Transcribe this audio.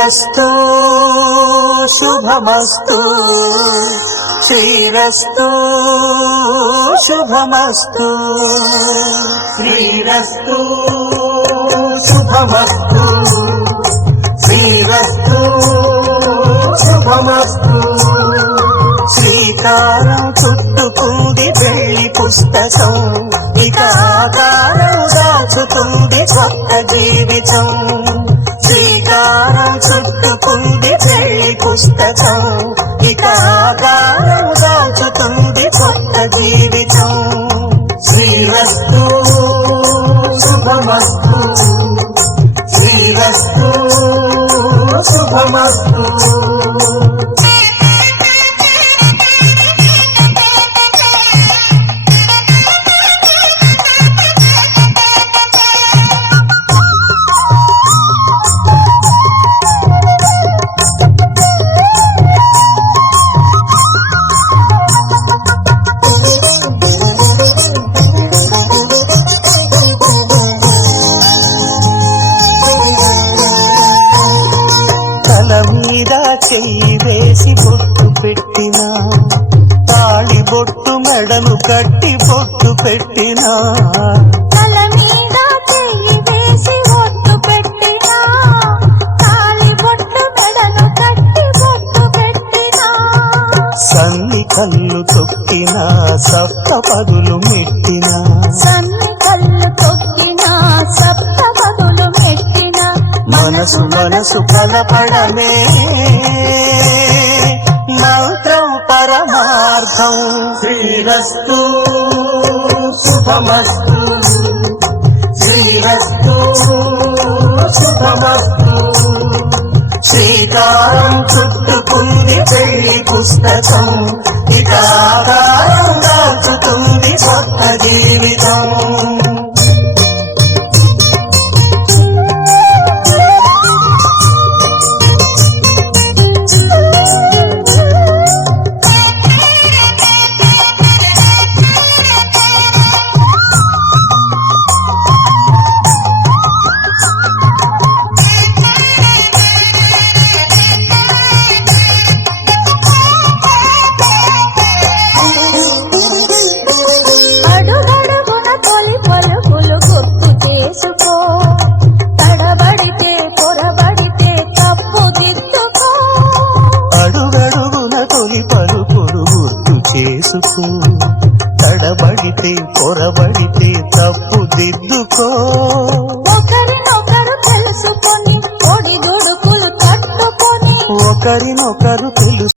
శ్రీరస్తు శుభమస్తు శ్రీరస్తు శుభమస్తు శ్రీరస్తు శుభమస్తు శ్రీరస్తు శుభమస్తు శ్రీకారం చుట్టుకుంది వెళ్లి పుస్తకం ఇక ఆకారం దాచుతుంది కొత్త జీవితం శ్రీకారం చుట్టుకుంది వెళ్లి పుస్తకం ఇక ఆకారం దాచుతుంది కొత్త జీవితం శ్రీరస్తు శుభమస్తు శ్రీరస్తు శుభమస్తు చెయ్యి వేసి బొట్టు పెట్టినా తాళి బొట్టు మెడను కట్టి బొట్టు పెట్టినా తల మీద చెయ్యి వేసి బొట్టు పెట్టినా తాళి బొట్టు మెడను కట్టి బొట్టు పెట్టినా సన్ని కళ్ళు తొక్కినా సప్త పదులు మెట్టినా సన్ని కళ్ళు తొక్కినా సప్త పదులు మెట్టినా మనసు మనసు కలపడమే మంత్రం పరమార్థం శ్రీరస్తు శుభమస్తు శ్రీరస్తు శుభమస్తు శ్రీకారం చుట్టుకుంది పెళ్లి పుస్తకం ఇక ఆకారం దాచుతుంది కొత్త జీవితం తడబడితే పొరబడితే తప్పు దిద్దుకో ఒకరినొకరు తెలుసుకొని ఒడిదుడుకులు తట్టుకొని ఒకరినొకరు తెలుసు